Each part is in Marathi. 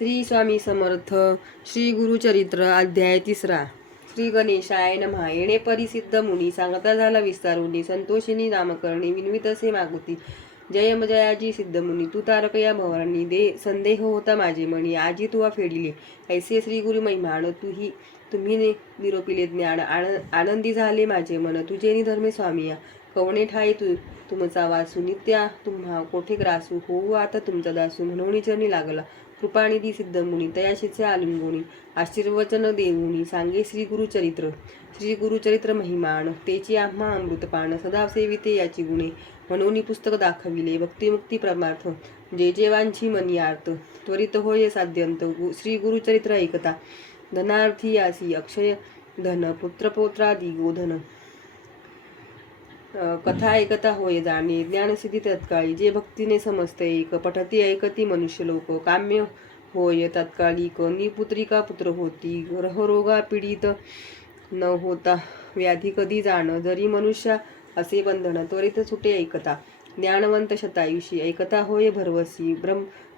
श्री स्वामी समर्थ. श्री गुरुचरित्र अध्याय 3. श्री गणेशाय नमः. येणे परिसिद्ध मुनी सांगता झाला विस्तारुनी, संतोषिनी नामकरणी विनवितसे मागुती. जयमजयाजी सिद्ध मुनी, तू तारक या भवानी, दे संदेह होता माझे मणी, आजी तुवा फेडिले. ऐसे श्री गुरु महिमान तुम्ही निरोपिले ज्ञान, आनंदी झाले माझे मन, तुझे निधर्मे स्वामिया. कवणे ठाई तुमचा वासू, नित्या तुम्हा कोठे ग्रासू, होऊ आता तुमचा दासू. म्हणून चरणी लागला कृपानिधी सिद्ध मुनी, तयाशीचे आलिंगोनी, आशीर्वचन देऊनी सांगे श्री गुरुचरित्र. श्री गुरुचरित्र महिमान, तेची आम्हा अमृतपान, सदा सेविते याची गुणे, म्हणून पुस्तक दाखविले. भक्तिमुक्ती परमार्थ, जे जेवांची मनी आर्त, त्वरित होय साध्यंत. श्री गुरुचरित्र ऐकता, धनार्थी यासी अक्षय धन, पुत्रपौत्रादी गोधन. कथा ऐकता होय जाणे, ज्ञानसिद्धी तत्काळी, जे भक्तीने समजते एक, पठती ऐकती मनुष्य लोक, काम्य होय तत्कालिक. निपुत्रिका पुत्र होती, ग्रहरोगा पीडित न होता व्याधी कधी जाण, जरी मनुष्य असे बंधन, त्वरित सुटे ऐकता. ज्ञानवंत शतायुषी, ऐकता होय भरवसी,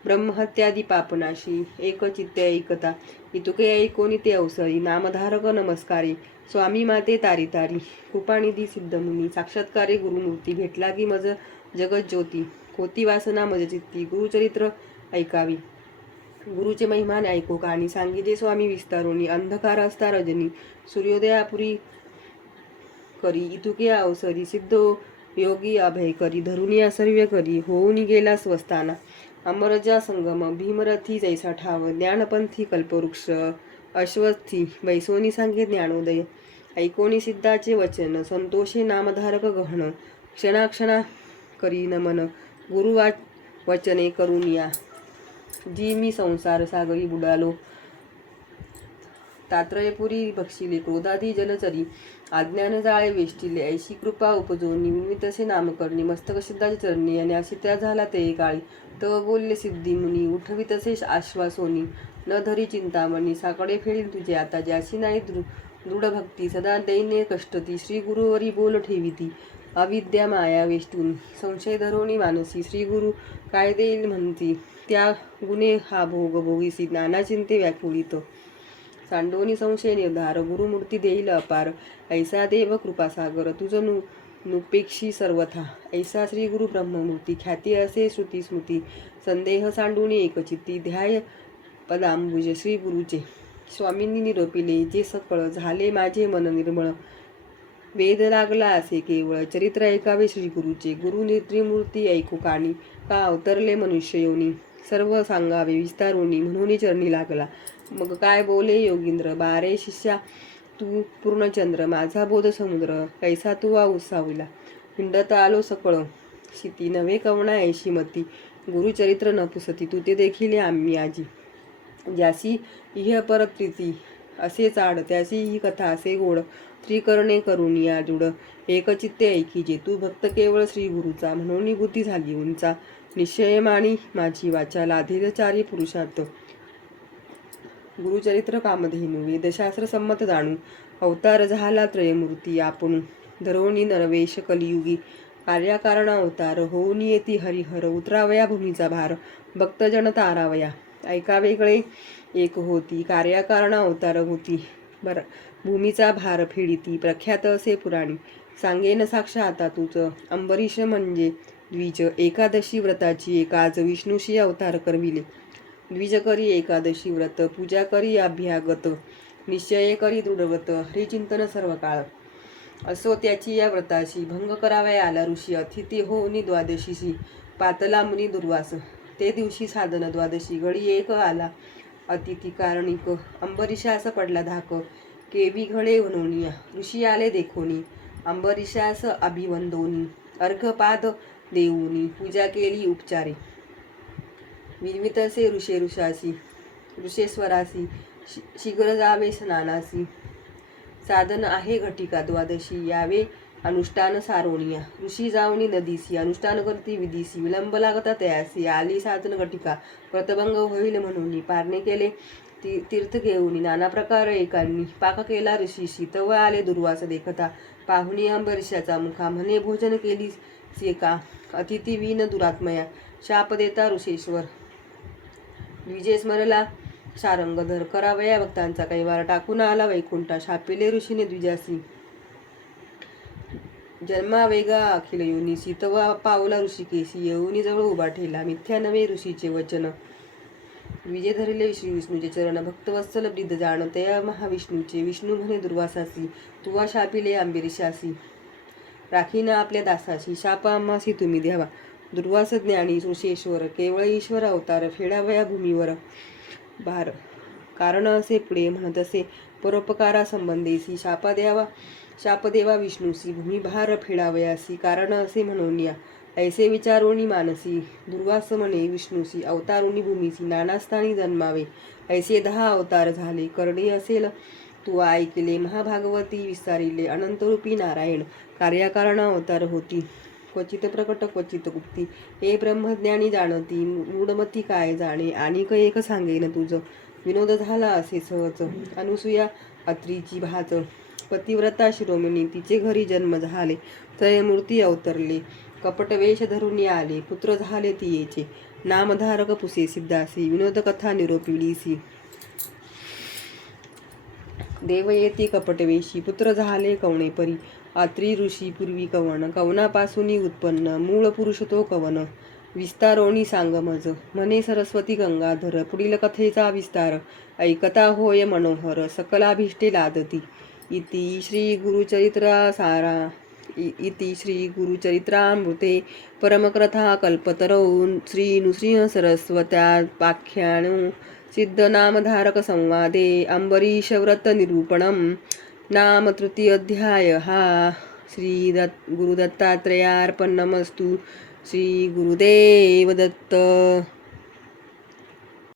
ब्रह्महत्यादी पापनाशी, एक चित्ते ऐकता. इतुके ऐकोनी ते अवसरी, नामधारक नमस्कारे, स्वामी माते तारी तारी. कृपानिधी सिद्ध मुनी, साक्षात्कारे गुरुमूर्ती, भेटला की मज जगत ज्योती, कोती वासना मज चित्ती. गुरुचरित्र ऐकावी, गुरुचे महिमान ऐको कानी, सांगितले स्वामी विस्तारोनी. अंधकार असता रजनी, सूर्योदयापुरी करी, इतुके अवसरी, सिद्ध योगी अभय करी, धरुनिया सर्व करी, होऊन गेला स्वस्थाना. अमरजा संगम, भीमरथी जैसा ठाव, ज्ञानपंथी कल्पवृक्ष, अश्वत्थी बैसोनी सांगे ज्ञानोदय. ऐकोनी सिद्धाचे वचन, संतोषे नामधारक गहन, क्षणाक्षणा करी नमन, गुरु वचने करुनिया. जी मी संसार सागरी बुडालो, तात्रयपुरी भक्षिले, क्रोधादी जलचरी, आज्ञान जाळे वेष्टिले. ऐशी कृपा उपजोनी, विमितसे नामकरणी, मस्तक सिद्धाचे चरणी, आणि अशी त्या झाला ते काळी. तव बोलले सिद्धी मुनी, उठवितसे आश्वासोनी, न धरी चिंतामणी, साकडे फेडील तुझे आता, ज्यासी नाही दृढ भक्ती, सदा दैन्य कष्टती. श्री गुरुवरी बोल ठेविती, अविद्या माया वेष्टून, संशय धरोनी मानसी. श्री गुरु काय देईल म्हणती, त्या गुणे हा भोग भोगीसी, नाना चिंते व्याकुळित, सांडोनी संशय निर्धार, गुरुमूर्ती देईल अपार. ऐसा देव कृपासागर, तुझ नुपेक्षी सर्वथा. ऐसा श्री गुरु ब्रह्ममूर्ती, ख्याती असे श्रुती स्मृती, संदेह सांडूनी एकचित्ती. ध्याय पदांबुज श्री गुरुचे, स्वामींनी निरोपिले जे सकळ, झाले माझे मन निर्मळ. वेद लागला असे केवळ, चरित्र ऐकावे श्री गुरुचे. गुरु त्रिमूर्ती ऐकू कानी, का अवतरले मनुष्य योनी, सर्व सांगावे विस्तारुनी, म्हणून चरणी लागला. मग काय बोले योगींद्र, बारे शिष्या तू पूर्णचंद्र, माझा बोध समुद्र, कैसा तू वा उत्साविला. हिंडत आलो सकळ शिती, नवे कवणा ऐशी मती. गुरुचरित्र न पुसती, तू ते देखील आम्ही आजी. ज्यासी इह परप्रीती असे चाड, त्यासी ही कथा असे गोड. त्रिकरणे करुनिया दृढ, एकचित्ते ऐकीजे, तू भक्त केवळ श्री गुरुचा, म्हणून बुद्धी झाली उंचा. निश्चय मानी माझी वाचा, लाधेल चारी पुरुषार्थ. गुरुचरित्र कामधेनू, वेदशास्त्र संमत जाणू, अवतार झाला त्रयमूर्ती आपण, धरोणी नरवेश कलियुगी. कार्याकारण अवतार, होऊन येती हरिहर, उतरावया भूमीचा भार, भक्तजन तारावया. ऐकावे गळे एक होती, कार्याकारण अवतार होती, भूमीचा भार फेडिती. प्रख्यात असे पुराणी, सांगेन साक्षात तूच, अंबरीश म्हणजे द्विज. एकादशी व्रताची एकाज, विष्णूशी अवतार करविले. द्विज करी एकादशी व्रत, पूजा करी अभ्यागत, निश्चय करी दृढव्रत, हरिचिंतन सर्व काळ. असो त्याची या व्रताशी, भंग करावया आला ऋषी, अतिथी होऊनी द्वादशीशी, पातला मुनी दुर्वास. ते दिवशी साधन द्वादशी, घडी एक आला अतिथी कारणिक, अंबरीशास पडला धाक, केवी घडे वनोनिया. ऋषी आले देखोनी, अंबरीशास अभिवंदोनी, अर्घपाद देऊनी, पूजा केली उपचारे. विनवितसे ऋषेश्वरासी, शीघ्र जावे स्नानासी. साधन आहे घटिका द्वादशी, यावे अनुष्ठान सारोनिया. ऋषी जाऊनी नदीसी, अनुष्ठान करती विधीसी, विलंब लागता तयासी. आली साधन घटिका, व्रतभंग होईल म्हणून, पारणे केले तीर्थ घेऊनी, नाना प्रकार एकांनी, पाक केला ऋषीशी. तव आले दुर्वास देखता, पाहुणी अंबरीशाचा मुखा, म्हणे भोजन केली सेका, अतिथी विन दुरात्मया, शाप देता ऋषेश्वर. विजय स्मरला शारंगधर करावया भक्तांचा कैवार टाकून आला वैकुंठा शापिले ऋषीने द्विजासी जन्मा वेगा अखिल योनीसी तवा पावला ऋषिकेशी येऊनी जवळ उभा ठेला मिथ्या नवे ऋषीचे वचन विजय धरले श्री विष्णूचे चरण भक्तवत्सल ब्रीद जाण तया महाविष्णूचे विष्णू म्हणे दुर्वासासी तुवा शापिले आंबेरिशासी राखीना आपल्या दासाशी शाप आम्हासी तुम्ही द्यावा दुर्वास ज्ञानी ऋषेश्वर केवळ ईश्वर अवतार फेडावया भूमीवर भार कारण असे पुढे म्हणत असे परोपकारा संबंधेसी शाप देवा विष्णूसी भूमी भार फेडावयासी कारण असे म्हणून या ऐसे विचारोनी मानसी दुर्वास म्हणे विष्णूसी अवतारुणी भूमीसी नानास्थानी जन्मावे ऐसे 10 अवतार झाले करणे असेल तू ऐकले महाभागवती विस्तारिले अनंतरूपी नारायण कार्याकारण अवतार होती क्वचित प्रकट क्वचित गुप्ती हे ब्रह्मज्ञानी जाणती मूढमती काय जाणे आणि एक सांगेन तुझ विनोद झाला असे सहज अनुसूया अत्रीची भाच पतिव्रता शिरोमणी तिचे घरी जन्म झाले त्रयमूर्ती अवतरले कपट वेश धरून आले पुत्र झाले तियेचे नामधारक पुसे सिद्धासी विनोद कथा निरोपिडीसी देव येती कपटवेशी पुत्र झाले कवणे परी आत्री ऋषी पूर्वी कवन कवनापासून उत्पन्न मूळ पुरुष तो कवन विस्तारोणी सांगमज म्हणे सरस्वती गंगाधर पुढील कथेचा विस्तार ऐकता होय मनोहर सकलाभिष्टे लादती इति श्री गुरुचरित्रामृते परमकथा कल्पतरौ श्री नृसिंह सरस्वत्यापाख्यानो सिद्धनामधारक संवादे अंबरीशव्रत निरूपणम नाम तृतीयोऽध्याय श्री गुरुदत्तात्रेयार्पणमस्तु श्री गुरुदेव दत्त।